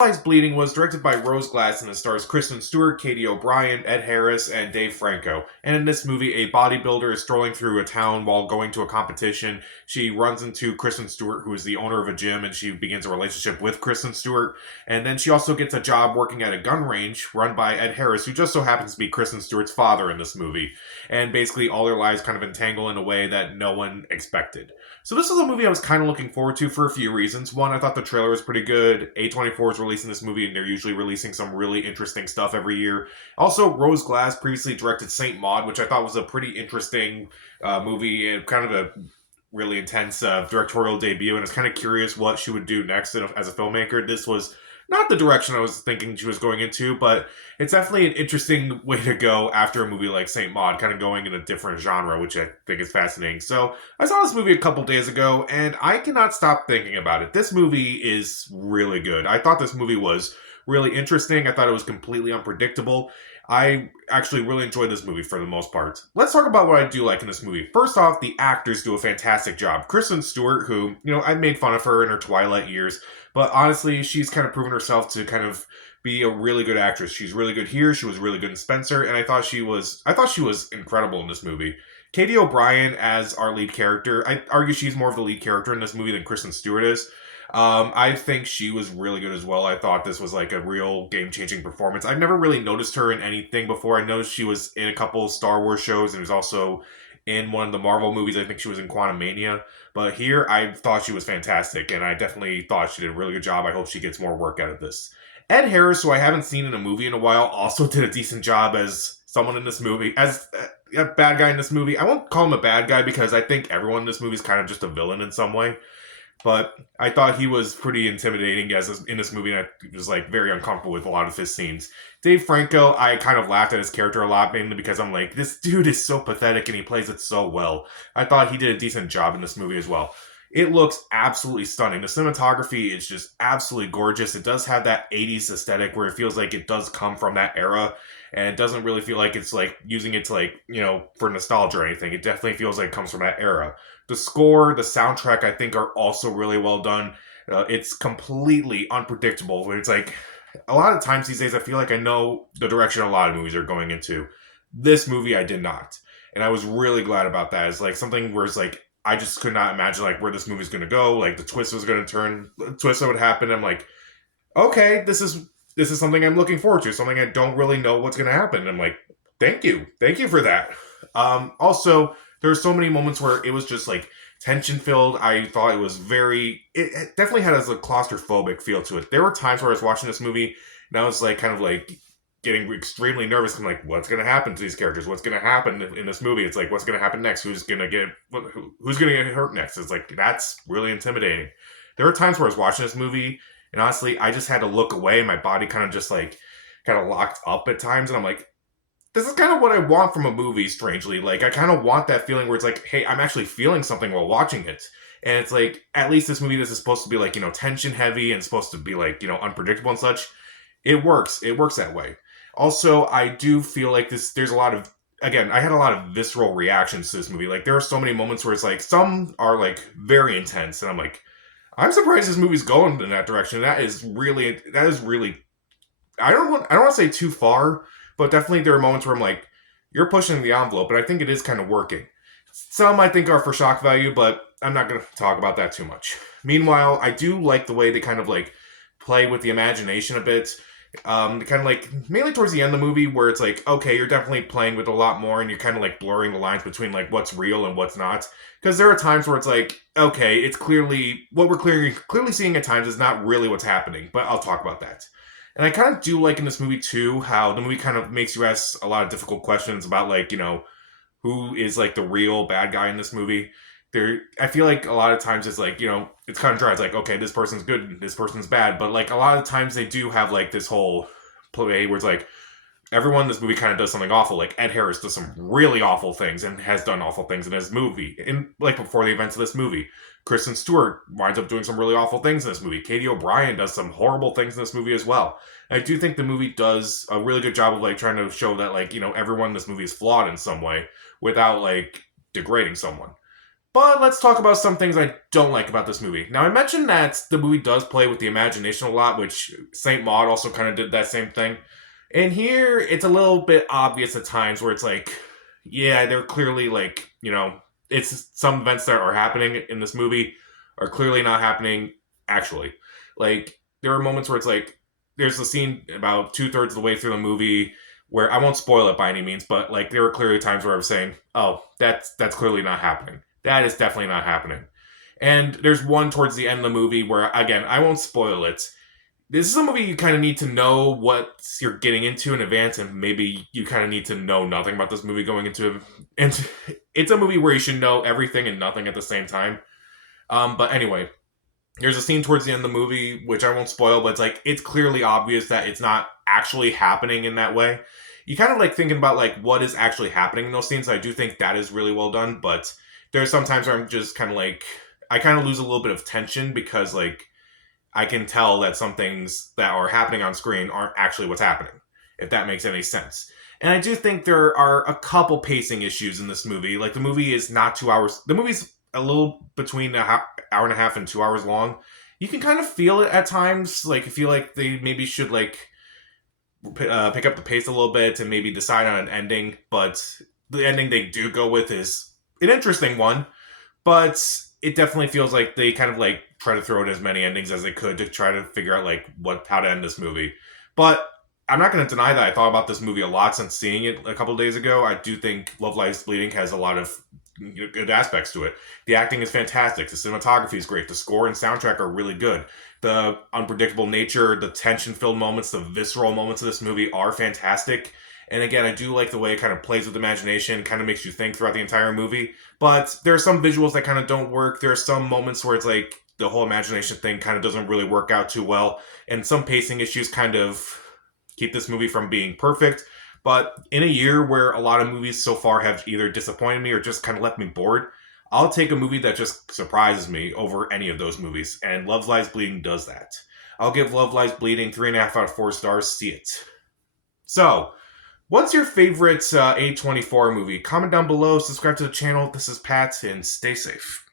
Eyes Bleeding was directed by Rose Glass and it stars Kristen Stewart, Katie O'Brien, Ed Harris, and Dave Franco. And in this movie, a bodybuilder is strolling through a town while going to a competition. She runs into Kristen Stewart, who is the owner of a gym, and she begins a relationship with Kristen Stewart. And then she also gets a job working at a gun range run by Ed Harris, who just so happens to be Kristen Stewart's father in this movie. And basically, all their lives kind of entangle in a way that no one expected. So this is a movie I was kind of looking forward to for a few reasons. One, I thought the trailer was pretty good. A24 is releasing this movie, and they're usually releasing some really interesting stuff every year. Also, Rose Glass previously directed Saint Maud, which I thought was a pretty interesting movie and kind of a really intense directorial debut. And I was kind of curious what she would do next as a filmmaker. This was not the direction I was thinking she was going into, but it's definitely an interesting way to go after a movie like Saint Maud, kind of going in a different genre, which I think is fascinating. So I saw this movie a couple days ago, and I cannot stop thinking about it. This movie is really good. I thought this movie was really interesting. I thought it was completely unpredictable. I actually really enjoyed this movie for the most part. Let's talk about what I do like in this movie. First off, the actors do a fantastic job. Kristen Stewart, who, I made fun of her in her Twilight years, but honestly, she's kind of proven herself to kind of be a really good actress. She's really good here. She was really good in Spencer, and I thought she was incredible in this movie. Katie O'Brien as our lead character, I argue she's more of the lead character in this movie than Kristen Stewart is. I think she was really good as well. I thought this was like a real game-changing performance. I've never really noticed her in anything before. I noticed she was in a couple Star Wars shows and was also in one of the Marvel movies. I think she was in Quantumania. But here, I thought she was fantastic, and I definitely thought she did a really good job. I hope she gets more work out of this. Ed Harris, who I haven't seen in a movie in a while, also did a decent job as someone in this movie, as a bad guy in this movie. I won't call him a bad guy because I think everyone in this movie is kind of just a villain in some way. But I thought he was pretty intimidating as in this movie, and I was like very uncomfortable with a lot of his scenes. Dave Franco, I kind of laughed at his character a lot, mainly because I'm like, this dude is so pathetic and he plays it so well. I thought he did a decent job in this movie as well. It looks absolutely stunning. The cinematography is just absolutely gorgeous. It does have that 80s aesthetic where it feels like it does come from that era, and it doesn't really feel like it's like using it to like, for nostalgia or anything. It definitely feels like it comes from that era. The score, the soundtrack, I think are also really well done. It's completely unpredictable. Where it's like a lot of times these days, I feel like I know the direction a lot of movies are going into. This movie, I did not, and I was really glad about that. It's like something where it's like I just could not imagine like where this movie's going to go. Like the twist was going to turn, the twist that would happen. I'm like, okay, this is something I'm looking forward to. Something I don't really know what's going to happen. I'm like, thank you for that. Also, there's so many moments where it was just like tension filled. I thought it definitely had a claustrophobic feel to it. There were times where I was watching this movie and I was like kind of like getting extremely nervous. I'm like, what's going to happen to these characters? What's going to happen in this movie? It's like, what's going to happen next? Who's going to get hurt next? It's like, that's really intimidating. There were times where I was watching this movie and honestly, I just had to look away and my body kind of just like kind of locked up at times. And I'm like, this is kind of what I want from a movie, strangely. Like, I kind of want that feeling where it's like, hey, I'm actually feeling something while watching it. And it's like, at least this movie, this is supposed to be like, tension heavy and supposed to be like, unpredictable and such. It works. It works that way. Also, I do feel like there's a lot of, again, I had a lot of visceral reactions to this movie. Like, there are so many moments where it's like, some are like very intense. And I'm like, I'm surprised this movie's going in that direction. That is really, I don't want to say too far, but definitely there are moments where I'm like, you're pushing the envelope, but I think it is kind of working. Some I think are for shock value, but I'm not going to talk about that too much. Meanwhile, I do like the way they kind of like play with the imagination a bit. Kind of like mainly towards the end of the movie where it's like, okay, you're definitely playing with a lot more and you're kind of like blurring the lines between like what's real and what's not. Because there are times where it's like, okay, it's clearly what we're clearly seeing at times is not really what's happening, but I'll talk about that. And I kind of do like in this movie too how the movie kind of makes you ask a lot of difficult questions about like, who is like the real bad guy in this movie. I feel like a lot of times it's like, it's kind of dry. It's like, okay, this person's good, this person's bad. But like a lot of times they do have like this whole play where it's like everyone in this movie kind of does something awful. Like Ed Harris does some really awful things and has done awful things in his movie. In like before the events of this movie. Kristen Stewart winds up doing some really awful things in this movie. Katie O'Brien does some horrible things in this movie as well. I do think the movie does a really good job of like trying to show that like, everyone in this movie is flawed in some way without like degrading someone. But let's talk about some things I don't like about this movie. Now, I mentioned that the movie does play with the imagination a lot, which Saint Maud also kind of did that same thing. And here, it's a little bit obvious at times where it's like, yeah, they're clearly like, it's some events that are happening in this movie are clearly not happening actually. Like, there are moments where it's like, there's a scene about 2/3 of the way through the movie where I won't spoil it by any means, but like there were clearly times where I was saying, "Oh, that's clearly not happening. That is definitely not happening." And there's one towards the end of the movie where, again, I won't spoil it. This is a movie you kind of need to know what you're getting into in advance, and maybe you kind of need to know nothing about this movie going into it. And it's a movie where you should know everything and nothing at the same time. But anyway, there's a scene towards the end of the movie, which I won't spoil, but it's like, it's clearly obvious that it's not actually happening in that way. You kind of like thinking about like what is actually happening in those scenes. I do think that is really well done, but there's sometimes where I'm just kind of like, I kind of lose a little bit of tension because like, I can tell that some things that are happening on screen aren't actually what's happening, if that makes any sense. And I do think there are a couple pacing issues in this movie. Like, the movie is not 2 hours. The movie's a little between hour and a half and 2 hours long. You can kind of feel it at times. Like, I feel like they maybe should, like, pick up the pace a little bit and maybe decide on an ending. But the ending they do go with is an interesting one. But it definitely feels like they kind of, like, try to throw in as many endings as they could to try to figure out, like, how to end this movie. But I'm not going to deny that I thought about this movie a lot since seeing it a couple days ago. I do think Love Lies Bleeding has a lot of good aspects to it. The acting is fantastic. The cinematography is great. The score and soundtrack are really good. The unpredictable nature, the tension-filled moments, the visceral moments of this movie are fantastic. And again, I do like the way it kind of plays with imagination, kind of makes you think throughout the entire movie. But there are some visuals that kind of don't work. There are some moments where it's like the whole imagination thing kind of doesn't really work out too well. And some pacing issues kind of keep this movie from being perfect. But in a year where a lot of movies so far have either disappointed me or just kind of left me bored, I'll take a movie that just surprises me over any of those movies. And Love Lies Bleeding does that. I'll give Love Lies Bleeding 3.5 out of 4 stars. See it. So, what's your favorite A24 movie? Comment down below, subscribe to the channel. This is Pat, and stay safe.